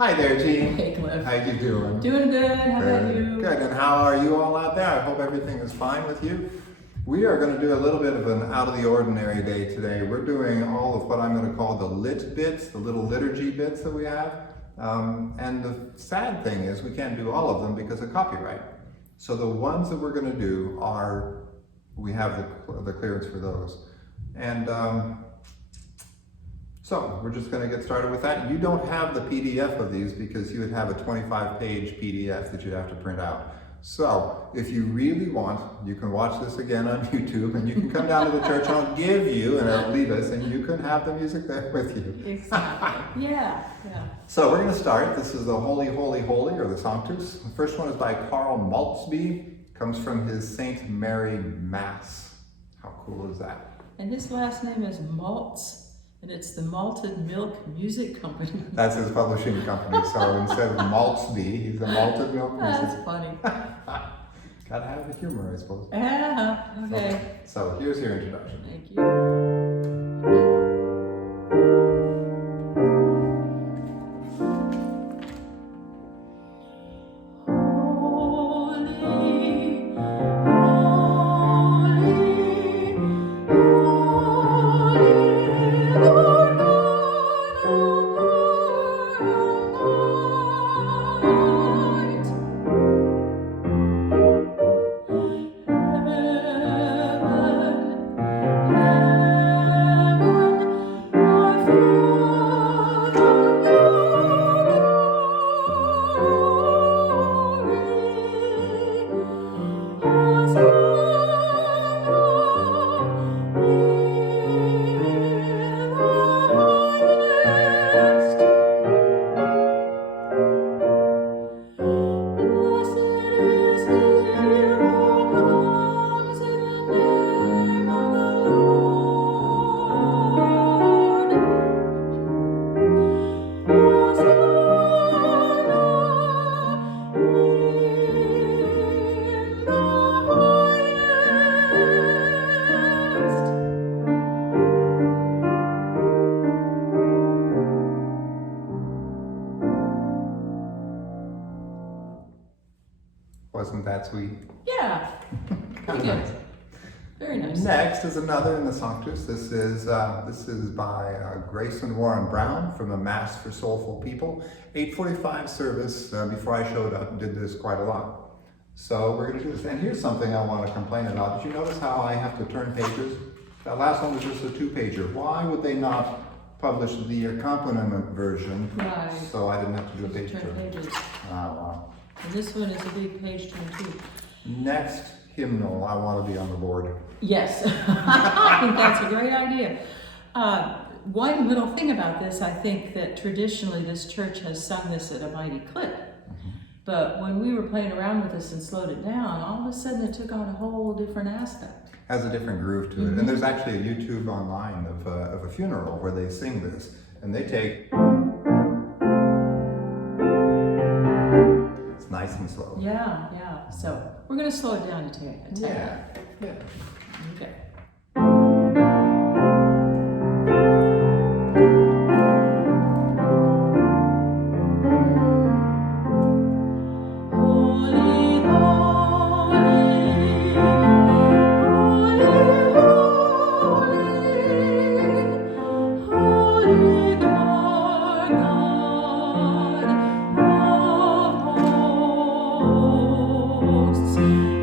Hi there, Jean. Hey, Cliff. How you doing? Doing good. How about you? Good. And how are you all out there? I hope everything is fine with you. We are going to do a little bit of an out of the ordinary day today. We're doing all of what I'm going to call the lit bits, the little liturgy bits that we have. And the sad thing is we can't do all of them because of copyright. So the ones that we're going to do are, we have the clearance for those. And so we're just going to get started with that. You don't have the PDF of these because you would have a 25-page PDF that you'd have to print out. So if you really want, you can watch this again on YouTube, and you can come down to the church and I'll give you an LEVAS, and you can have the music there with you. Exactly. Yeah. So we're going to start. This is the Holy, Holy, Holy, or the Sanctus. The first one is by Karl Maltzby. Comes from his Saint Mary Mass. How cool is that? And his last name is Maltz, and it's the Malted Milk Music Company. That's his publishing company. So instead of Maltzby, he's a Malted Milk Music. That's funny. Gotta have the humor, I suppose. Yeah. Okay. So here's your introduction. Thank you. Wasn't that sweet? Yeah. Pretty good. Very nice. Next is another in the Sanctus. This is by Grace and Warren Brown from a Mass for Soulful People. 8:45 service. Before I showed up, did this quite a lot. So we're going to do this. And here's something I want to complain about. Did you notice how I have to turn pages? That last one was just a 2-pager. Why would they not publish the accompaniment version? Right. So I didn't have to do a page Turn turn. pages. Ah, wow. And this one is a big page turn too. Next hymnal, I want to be on the board. Yes, I think that's a great idea. One little thing about this, I think that traditionally this church has sung this at a mighty clip. But when we were playing around with this and slowed it down, all of a sudden it took on a whole different aspect. Has a different groove to it. And there's actually a YouTube online of a funeral where they sing this. And they take... It's nice and slow. Yeah. So we're going to slow it down a tad. Yeah. Okay.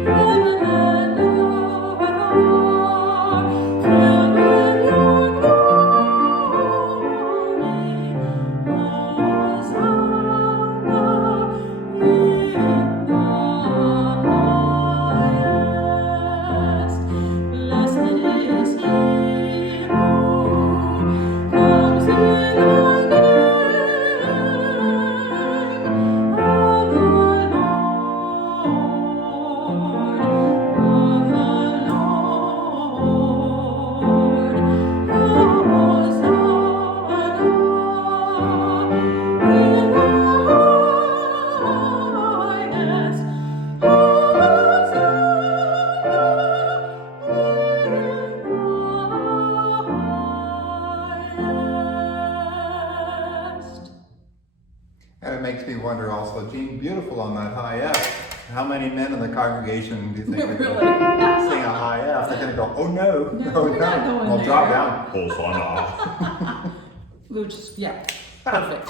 Heaven and earth her also. Jean, beautiful on that high F. How many men in the congregation do you think are going Really? to sing a high F? They're going to go, oh no, No, we're not going We'll there. drop down. Which is, yeah, perfect.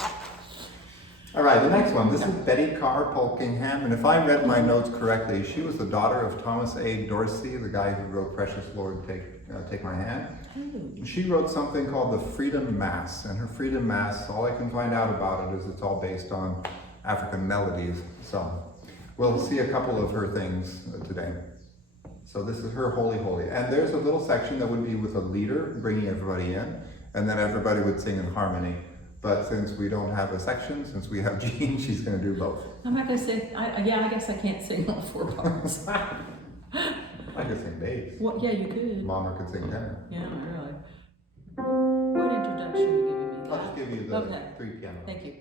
All right, the next one. This is Betty Carr Polkingham, and if I read my notes correctly, she was the daughter of Thomas A. Dorsey, the guy who wrote "Precious Lord, Take My Hand." Oh. She wrote something called the Freedom Mass, and her Freedom Mass, all I can find out about it is it's all based on African melodies. So we'll see a couple of her things today. So this is her Holy Holy, and there's a little section that would be with a leader bringing everybody in, and then everybody would sing in harmony. But since we don't have a section, since we have Jean, she's going to do both. I'm not going to say, I guess I can't sing all 4 parts. I could sing bass. Well, yeah, you could. Mama could sing tenor. Yeah, really. What introduction are you giving me? I'll just give you the Okay. 3 piano. Thank you.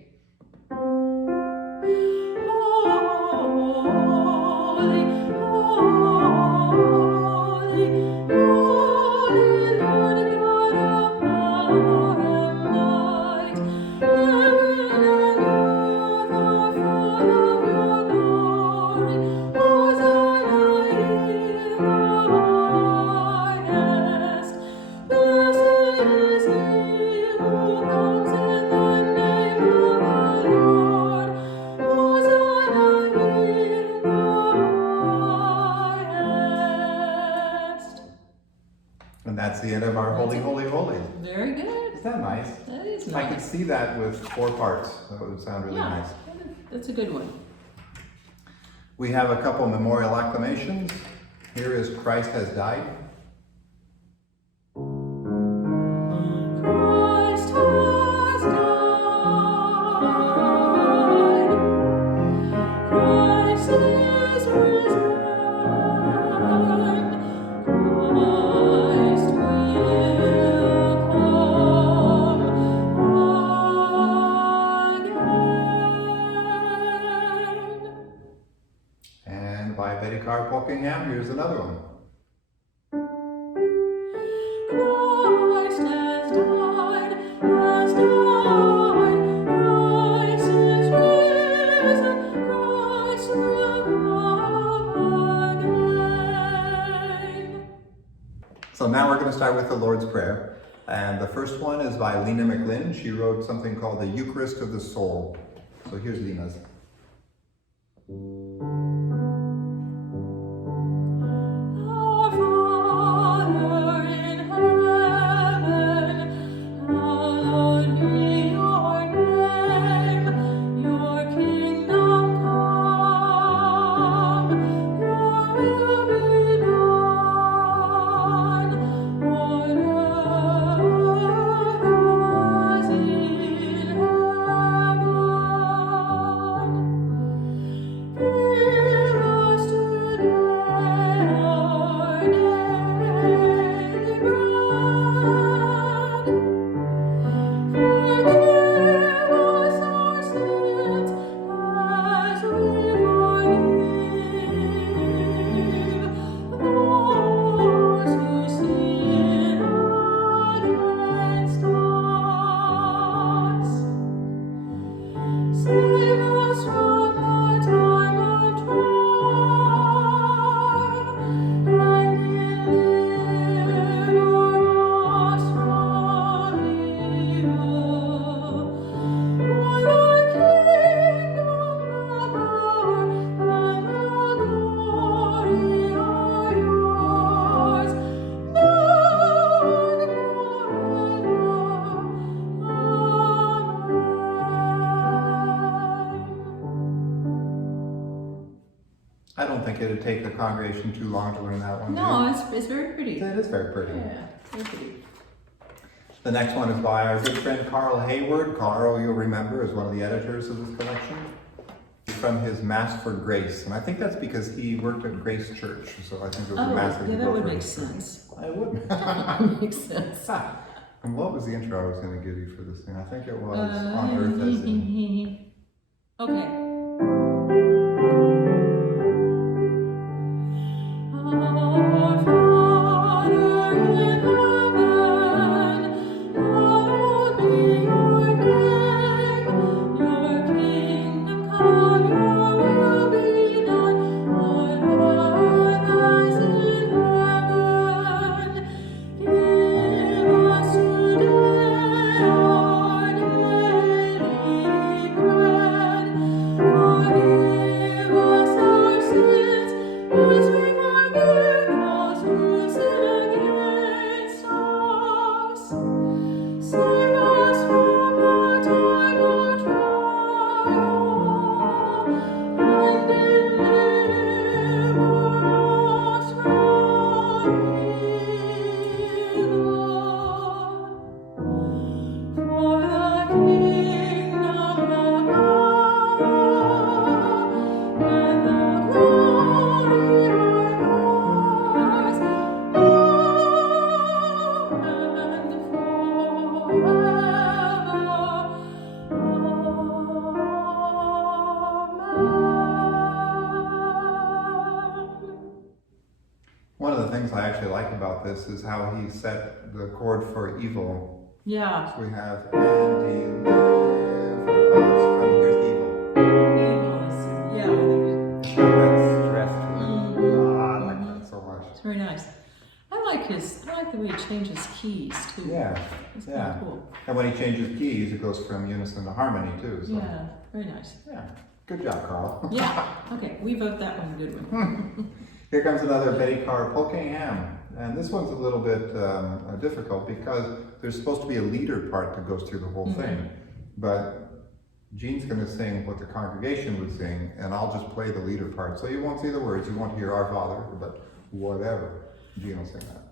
And that's the end of our Holy, Holy, Holy. Very good. Is that nice? That is I could nice. see that with 4 parts. That would sound really Yeah, nice. that's a good one. We have a couple memorial acclamations. Here is Christ Has Died. Christ has died. Christ is risen. Christ will come again. And by Betty Carr Polkingham, here's another one. Christ has died, has died. Christ is risen, Christ will come again. So now we're going to start with the Lord's Prayer. And the first one is by Lena McLinn. She wrote something called the Eucharist of the Soul. So here's Lena's. Our Father in heaven, hallowed be your name. Your kingdom come, your will be done on earth as in heaven. Give us today our daily bread. Forgive us our sins as we forgive those who sin against us. Save us from the time of trial, and deliver us from evil. For the kingdom, the power, and the glory are yours, now and forever. I don't think it'd take the congregation too long to learn that one. do you? No, it's very pretty. It is very pretty. Yeah, very pretty. The next one is by our good friend Carl Hayward. Carl, you'll remember, is one of the editors of this collection. From his Mass for Grace. And I think that's because he worked at Grace Church. So I think it was a Oh, mass yeah, that would make sense. sense. I would. That makes sense. And what was the intro I was going to give you for this thing? I think it was On Earth as in... Okay. Our Father in heaven, hallowed be your name. Your kingdom come. things I actually like about this is how he set the chord for evil. Yeah. So we have, and deliver us from, here's evil. Evil is, yeah. It's got that stress to it. I like that so much. It's very nice. I like the way he changes keys too. Yeah, It's yeah. kind of cool. And when he changes keys, it goes from unison to harmony too. So. Yeah, very nice. Yeah, good job, Carl. Yeah, okay, we vote that one a good one. Here comes another Betty Carr polking ham. And this one's a little bit difficult because there's supposed to be a leader part that goes through the whole thing. But Jean's going to sing what the congregation would sing, and I'll just play the leader part. So you won't see the words, you won't hear Our Father, but whatever. Jean will sing that.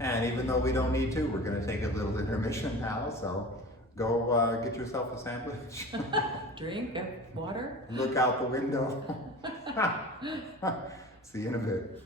And even though we don't need to, we're going to take a little intermission now. So go get yourself a sandwich. Drink water. Look out the window. See you in a bit.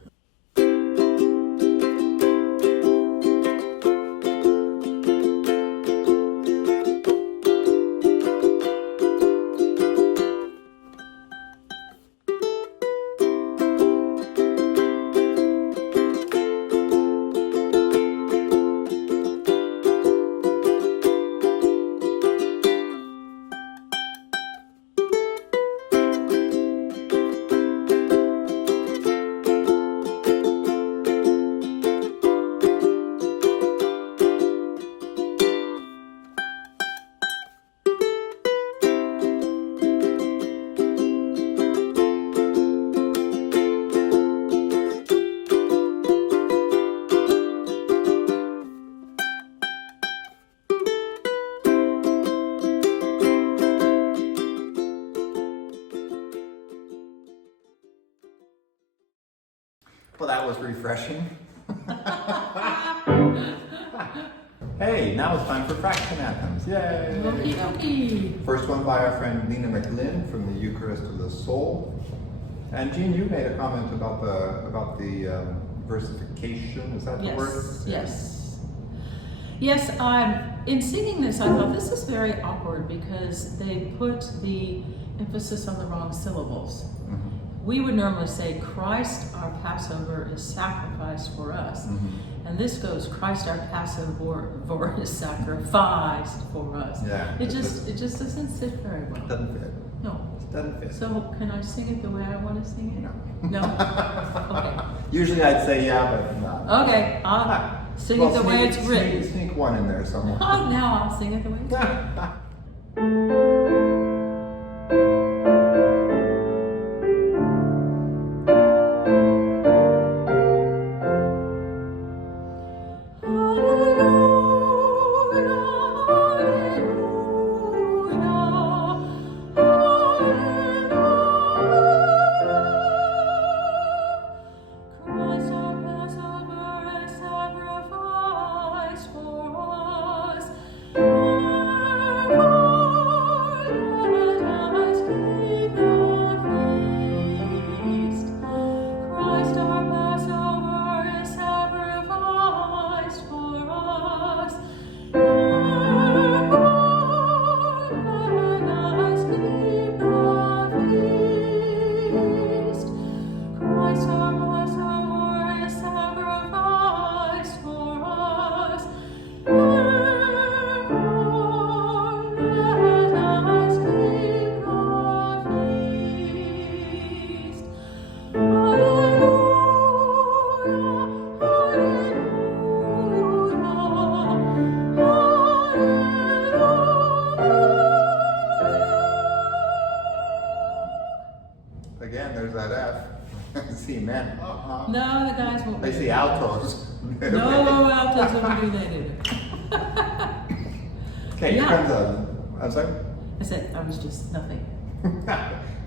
Well, that was refreshing. Hey, now it's time for fraction anthems. Yay! Okie dokie. First one by our friend Lena McLinn from the Eucharist of the Soul. And Jean, you made a comment about the versification. Is that the word? Yes. Yes. In singing this, I thought this is very awkward because they put the emphasis on the wrong syllables. Mm-hmm. We would normally say, Christ our Passover is sacrificed for us. Mm-hmm. And this goes, Christ our Passover is sacrificed for us. Yeah. It just doesn't sit very well. It doesn't fit. No. It doesn't fit. So can I sing it the way I want to sing it? No. No? Okay. Usually I'd say yeah, but not. Okay, I'll sing it the way it's written. Sneak one in there somewhere. Oh, now I'll sing it the way it's written. Hallelujah, hallelujah. men. No, the guys won't. They see altos. No, altos won't do that either. Okay, here Yeah. comes I'm sorry? I said, I was just nothing.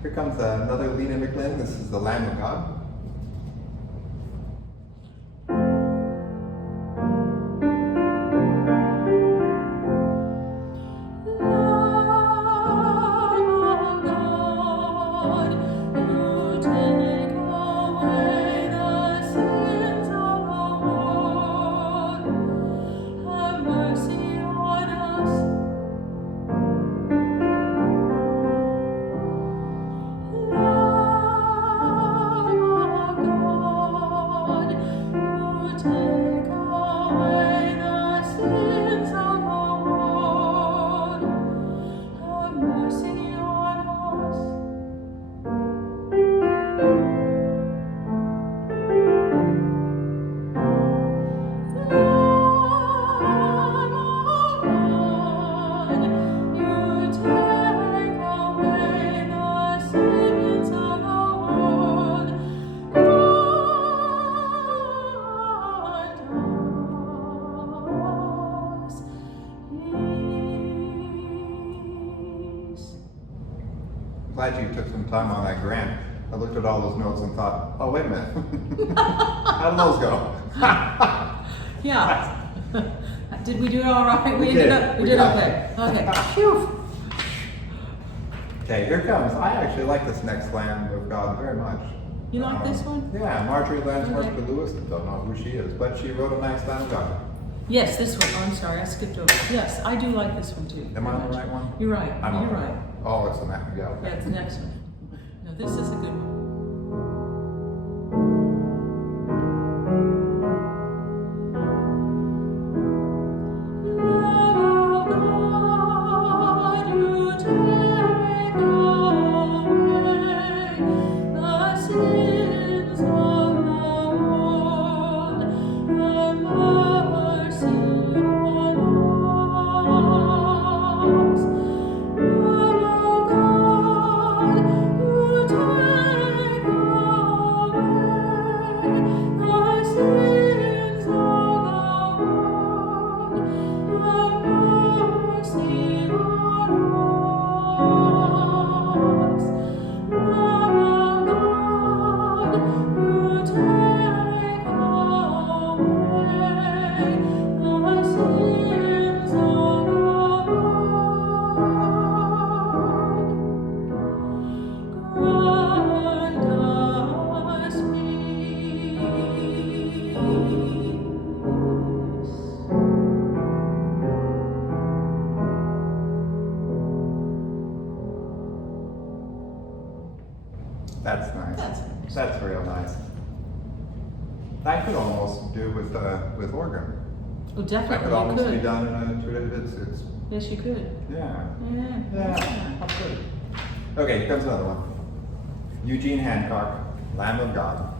Here comes another Lena McLean. This is the Lamb of God. Glad you took some time on that grant. I looked at all those notes and thought, oh, wait a minute. How did those go? Yeah. Did we do it all right? We did. We We did got okay. Okay. Phew. Okay, here comes. I actually like this next Lamb of God very much. You like this one? Yeah, Marjorie Lansworth Okay. Lewis. I don't know who she is, but she wrote a nice Lamb of God. Yes, this one. Oh, I'm sorry, I skipped over. Yes, I do like this one too. Am I on the right one? You're right. I'm on You're the right. one. Oh, it's the Lamb of God. Yeah, it's the next one. No, this is a good one. That's nice. That's nice. That's real nice. I could almost do with organ. Oh, I definitely. could You almost be could. done in a two-day suits. Yes, you could. Yeah. Yeah. Yeah. How good. Okay, here comes another one. Eugene Hancock, Lamb of God.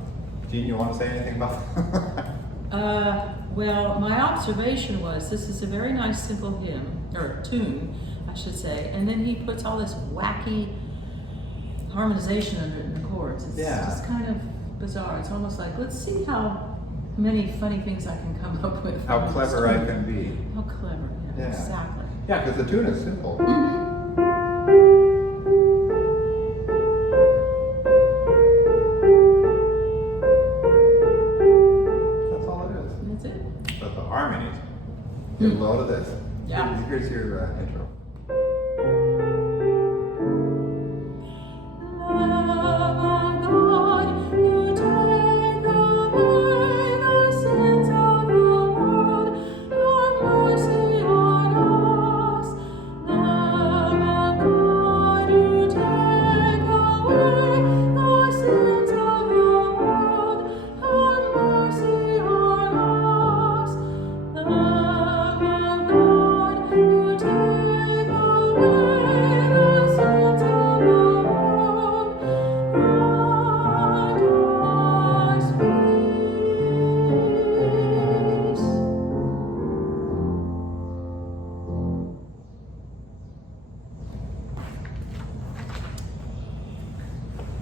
Gene, you want to say anything about Well, my observation was this is a very nice simple hymn, or tune, I should say, and then he puts all this wacky harmonization under it in the chords. It's Yeah. just kind of bizarre. It's almost like, let's see how many funny things I can come up with. how clever I can be? How clever, yeah, Yeah. exactly. Yeah, because the tune is simple. That's all it is. That's it. But the harmonies, get a load of this. Yeah. Here's your intro.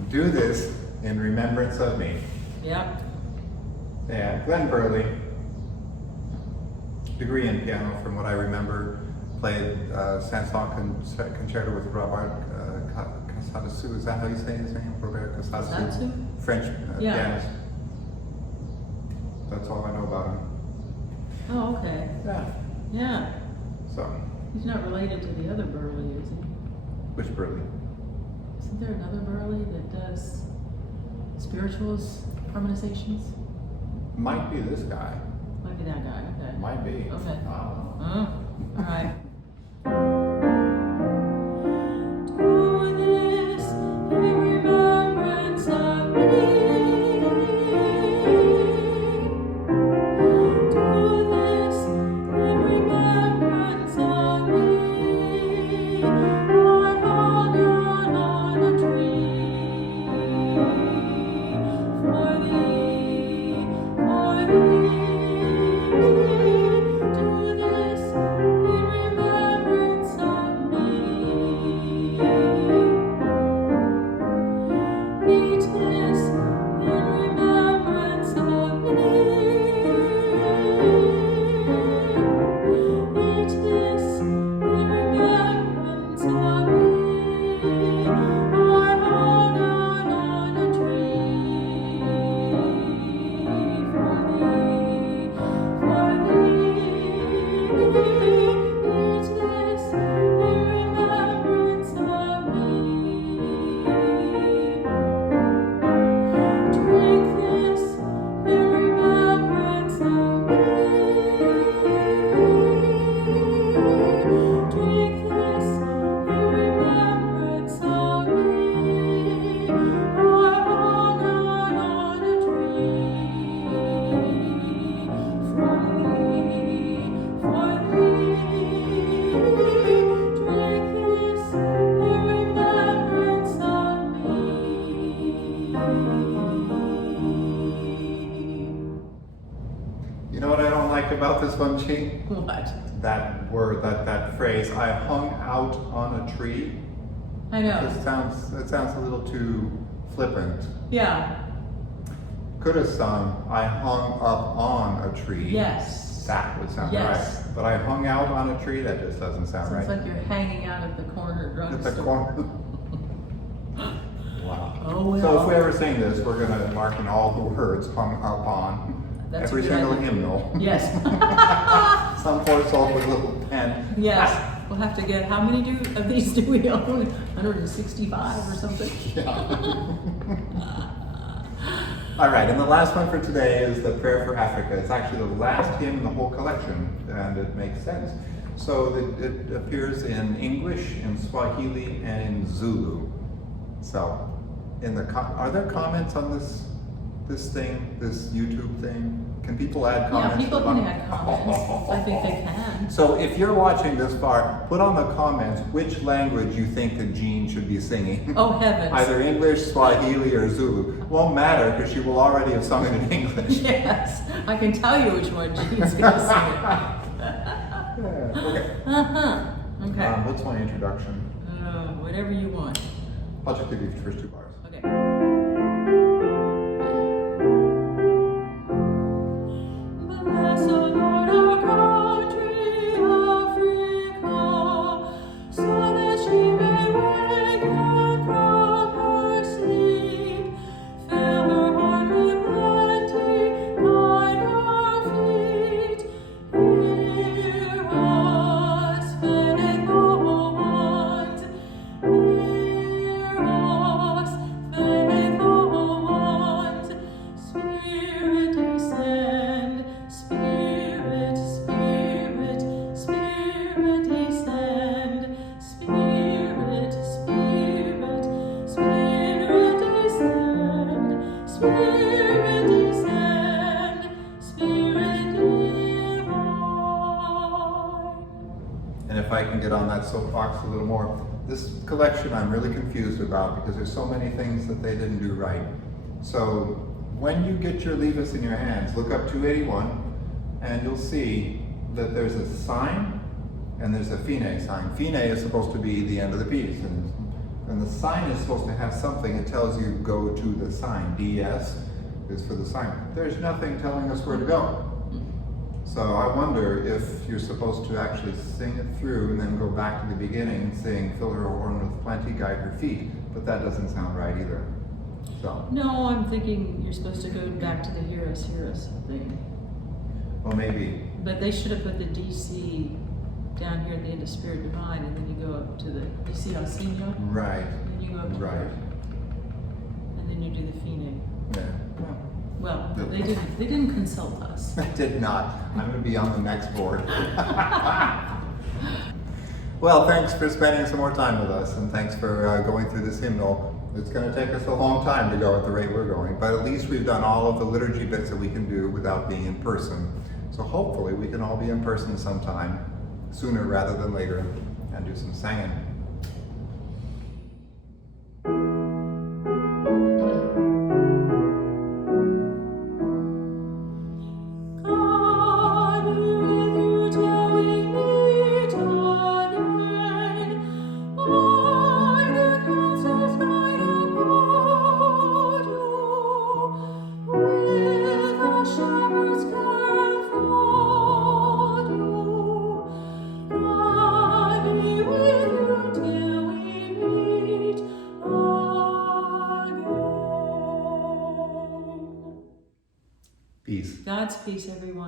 Do this in remembrance of me. Yep. Yeah, Glenn Burley, degree in piano from what I remember, played Saint-Saëns Concerto with Robert Casadessus. Is that how you say his name? Robert Casadessus? Casadessus? French Yeah. pianist. That's all I know about him. Oh, okay. Yeah. Yeah. So, He's not related to the other Burley, is he? which Burley? Isn't there another Burley that does spirituals harmonizations? Might be this guy. Might be that guy. Okay. Might be. Okay. I don't know. Oh, all right. Do this in remembrance of me. Do this in remembrance of me. Or hung out on a tree for thee, for thee. Do this in remembrance of me. Eat this in remembrance of me. Eat this in remembrance of me. Or hung out on a tree for thee, for thee. Eat this in remembrance of me. Drink this in remembrance of me. Drink this in remembrance of me. Or hung out on a tree for thee, for thee. Drink this in remembrance of me. You know what I don't like about this one, Chi? What? That word, that phrase, I hung out on a tree. I know. It sounds a little too flippant. Yeah. Could have sung, I hung up on a tree. Yes. That would sound Yes. right. But I hung out on a tree, that just doesn't sound Sounds right. like you're hanging out at the corner At drugstore. the corner. Wow. Oh, well. So if we ever sing this, we're going to mark in all the words hung up on. That's every a good single idea. hymnal. Yes. Some poor soul with a little pen. Yes. We'll have to get, how many of these do we own? 165 or something? All right, and the last one for today is the Prayer for Africa. It's actually the last hymn in the whole collection, and it makes sense. So it appears in English, in Swahili, and in Zulu. So, are there comments on this thing, this YouTube thing? Can people add Yeah, comments? people can add comments. I think they can. So if you're watching this far, put on the comments which language you think that Jean should be singing. Oh, heavens. Either English, Swahili, or Zulu. Won't matter because she will already have sung it in English. Yes. I can tell you which one Jean's going to sing. Yeah, okay. Uh-huh. Okay. What's my introduction? Whatever you want. I'll just give you the first two bars. Okay. Bless the Lord our country, Africa, so that she may waken from her sleep. Fill her heart with plenty, guide her feet. Hear us, faithful ones. Hear us, faithful ones. Spirit descend, Spirit, Spirit, Spirit descend, Spirit, Spirit, Spirit descend, Spirit descend, Spirit divine. And if I can get on that soapbox a little more, this collection I'm really confused about because there's so many things that they didn't do right. So when you get your LEVAS in your hands, look up 281 and you'll see that there's a sign and there's a fine sign. Fine is supposed to be the end of the piece, and the sign is supposed to have something. It tells you go to the sign, DS, is for the sign. There's nothing telling us where to go. So I wonder if you're supposed to actually sing it through and then go back to the beginning saying, fill her horn with plenty, guide her feet. But that doesn't sound right either. So. No, I'm thinking you're supposed to go back to the hear us thing. Well, maybe. But they should have put the DC down here at the end of Spirit Divine, and then you go up to the, you see how C note? Right. And then you go up to Right. and then you do the Fine. Yeah. Well, they didn't consult us. I did not. I'm going to be on the next board. Well, thanks for spending some more time with us, and thanks for going through this hymnal. It's going to take us a long time to go at the rate we're going, but at least we've done all of the liturgy bits that we can do without being in person. So hopefully we can all be in person sometime, sooner rather than later, and do some singing. God's peace, everyone.